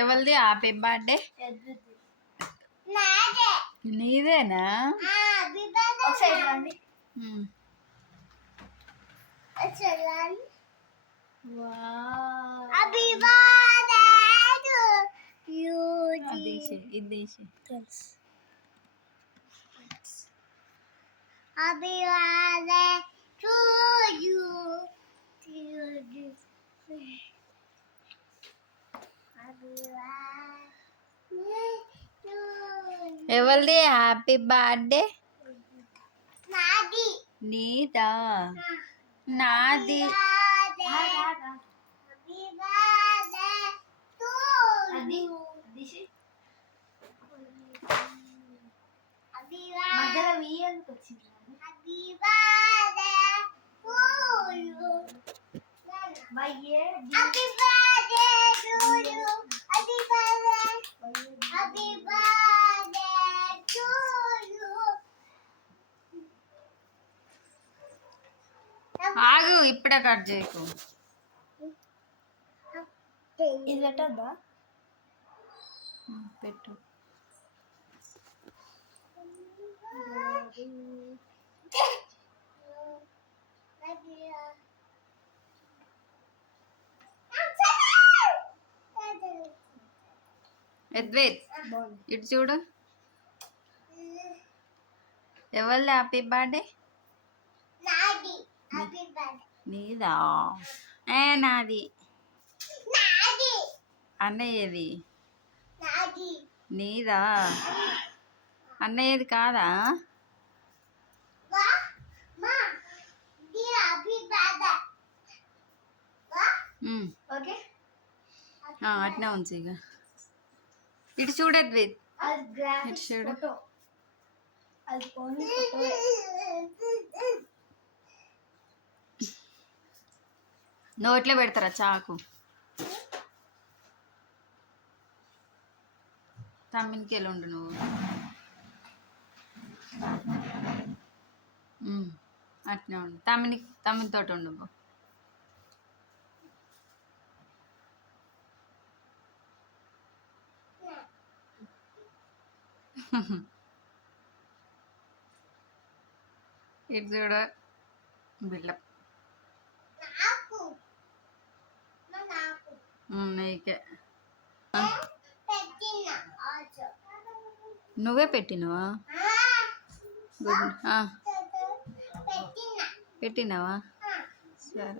ఎవరిది happy birthday? నీదేనా? ఇది Happy birthday to you. ఎవరిది హ్యాపీ బర్త్డే? నాది. నీదా? నాది. Happy birthday to you. Happy birthday to you. Happy birthday to you. Happy birthday. Happy birthday to you. ఆగు, ఇప్పుడే కట్ చేయకు. ఇది పెట్టద్దా? పెట్టు. ఎద్వేత్ ఇటు చూడు. ఎవరిది హ్యాపీ బర్త్డే? నాది. Happy birthday. నీదా? నాది. నాది. అన్నయ్యది. నాది. నీదా? అన్నయ్యది కాదా? వా మా ది హ్యాపీ బర్త్డే. వా ఓకే అట్నే ఉంచు ఇక. ఇటు చూడద్దు, ఇటు చూడు. నోట్లో పెడతారా చాకు? తమ్మినికి వెళ్ళి ఉండు నువ్వు. అట్నే ఉండు. తమ్మినితోటి ఉండు. ఇటు చూడ బిడ్డ. నీకే. నువ్వే పెట్టినవా? పెట్టినావా? సరే.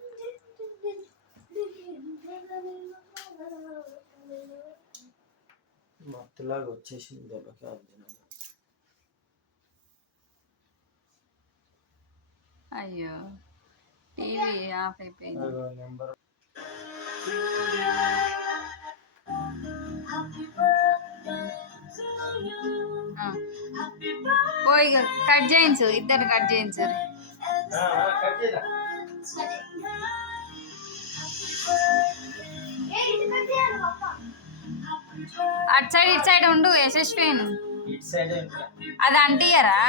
మత్తులాగా వచ్చేసింది దెబ్బకి. అయ్యో, టీవీ ఆఫ్ అయిపోయింది. పోయి కట్ చేయించు, ఇద్దరు కట్ చేయించు. అటు సైడ్ ఇటు సైడ్ ఉండు యశస్వి. అది అంటియరా?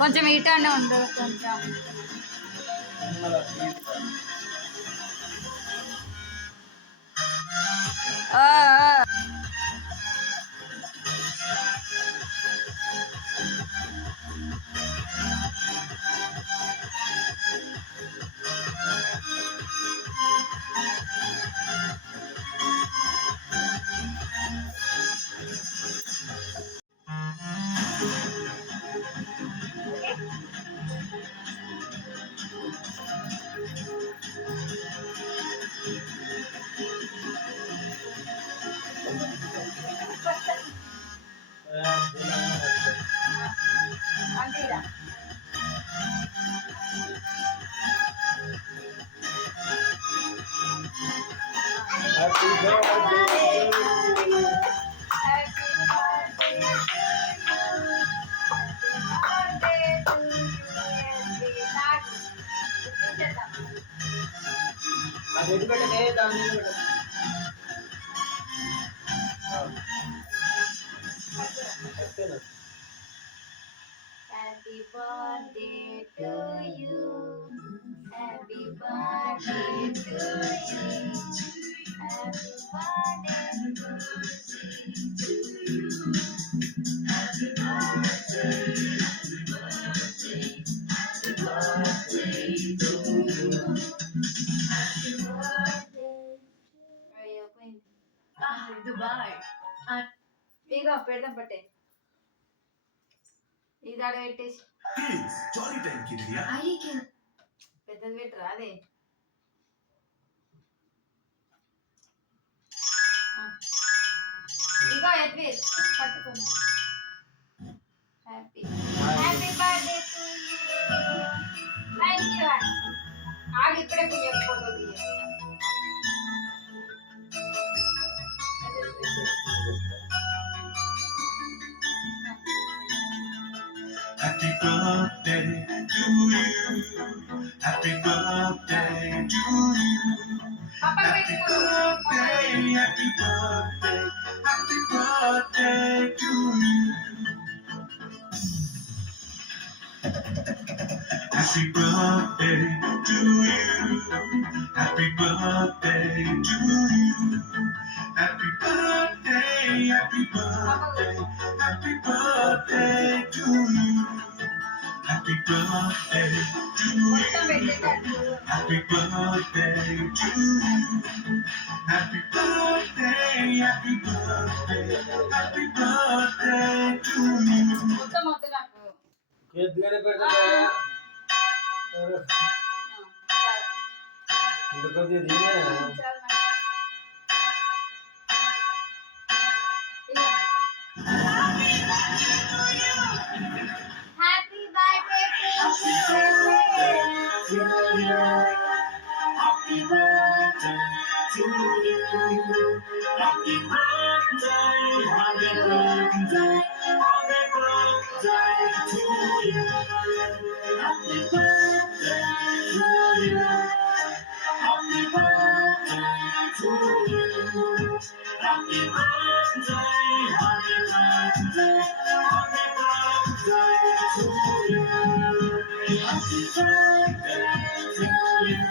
కొంచెం ఇటానే ఉండు. కొంచెం happy birthday to you happy birthday to you happy birthday Dubai ఇగో పెడదాం పట్టే ఇది ఆడ పెట్టేసి పెద్దది పెట్టరా అదే ఇగో ఎద్వి పట్టుకున్నా happy happy birthday to you thank you ఆగి ఇప్పుడే తీయ ఫోటో తీయ Happy birthday to you. Happy birthday to you. పాపా Happy పెట్టుకో birthday, happy birthday, happy birthday to you. Happy birthday to you. Happy birthday to you. Happy birthday, happy birthday, happy birthday to you. Happy birthday to మొత్తం you. పెట్టేటట్టు Happy birthday to you. Happy birthday, happy birthday, happy birthday to you. మొత్తం మొత్తం నాకు ఎద్దుగానే పెడతా ఎందుకు happy birthday to you Happy birthday to you. Happy birthday, happy birthday, happy birthday to you. Happy birthday to you. Happy birthday to you. Happy birthday, happy birthday, happy birthday to you. Happy birthday to you.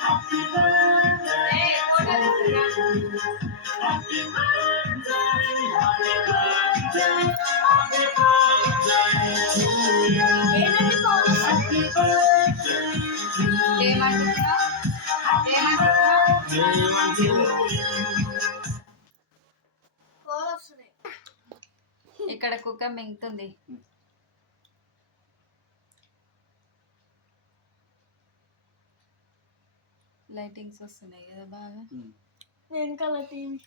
Happy birthday ఏ ఫోటో తీసుకురా happy birthday, happy birthday, happy birthday to you. ఏంటంటే phone Happy birthday to you. ఏమంటున్నావు ఏమంటున్నావు ఇక్కడ కుక్క మింగుతుంది లైటింగ్స్ వస్తున్నాయి కదా బాగా వెనకాల టీవీ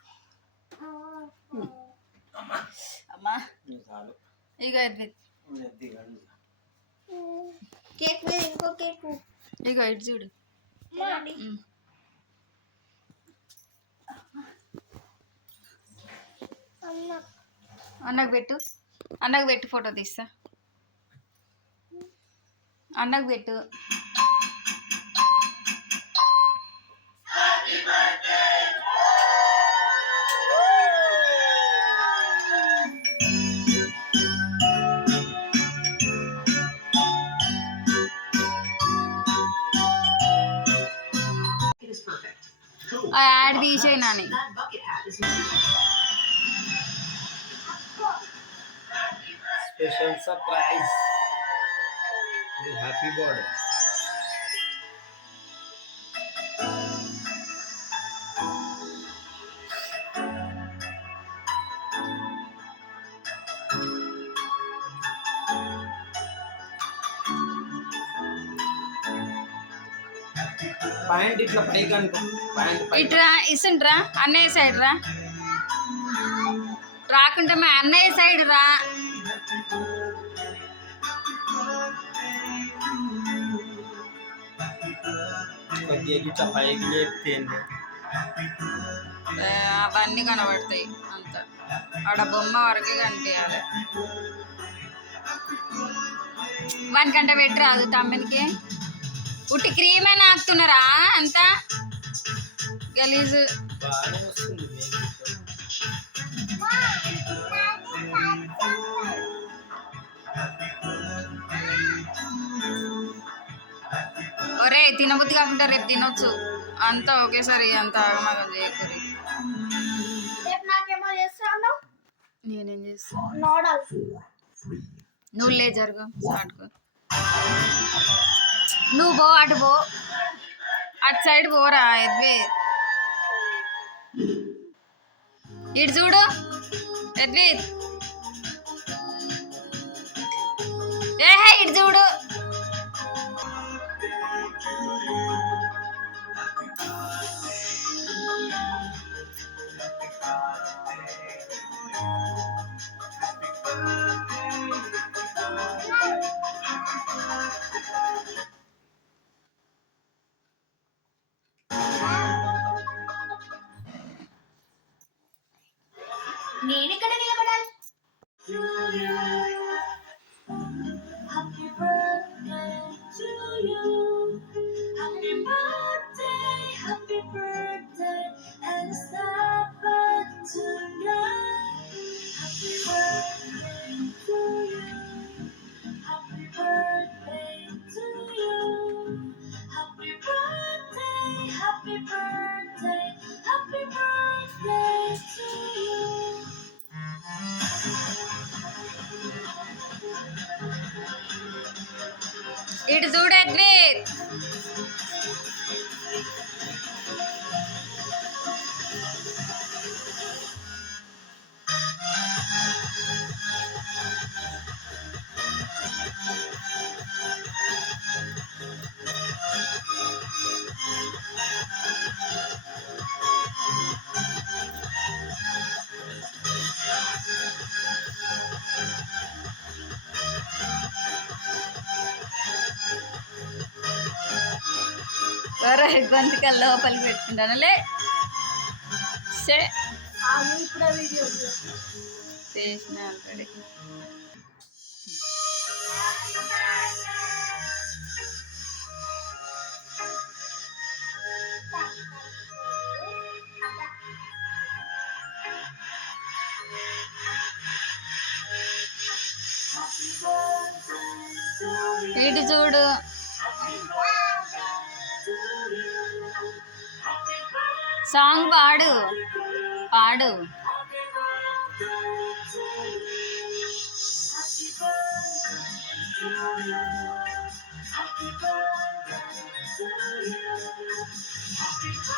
అమ్మా చాలు ఇక ఎద్వి ఎద్దిగాడు కేక్ మీద ఇంకో కేక్ ఇక ఇటు చూడు ఉమ్. అన్న అన్నకు పెట్టు అన్నకు పెట్టు ఫోటో తీస్తా అన్నకు పెట్టు ఆ యాడ్ తీసేయి Nani special surprise happy birthday pant ఇట్లా పైకి అనుకో ప్యాంట్ పైకి ఇట్రా ఇస్తుండ్రా అన్నయ్య సైడ్ రా రాకుంటే మా అన్నయ్య సైడ్ రా కొద్దిగా ఇట్లా పైకి లేపితేంది అవన్నీ కనబడతాయి అంత ఆడ బొమ్మ వరకే కనిపించాలి వానికంటే పెట్టి రాదు తమ్మినికి ఉట్టి క్రీమే నాకుతున్నారా అంతా గలీజు బాగానే వస్తుంది మేకప్. ఒరే తినబుద్ధి కాకుండా రేపు తినొచ్చు అంతా ఒకేసారి అంత ఆగమాగం చేయకూరి. రేపు నాకేమో చేస్తాను నేనేం చేస్తా నోడల్. నువ్వు లే జరుగు స్టార్ట్కు. నువ్వు పో అటు పో అటు సైడ్ పోరా ఎద్వే ఇటు చూడు ఎద్వే ఏహే ఇటు చూడు. నేను ఇక్కడ నిలబడాలి. Happy birthday to you. Happy birthday, happy birthday, and stop tonight. Happy birthday to you. Happy birthday to you. Happy birthday, happy birthday, happy birthday to you. ఇటు చూడు ఎద్వే గొంతుక లోపలికి పెట్టుకుంటాను లే ఇప్పుడే వీడియో చేసిన ఆల్రెడీ. ఇటు చూడు సాంగ్ పాడు పాడు. Happy birthday to you. Happy birthday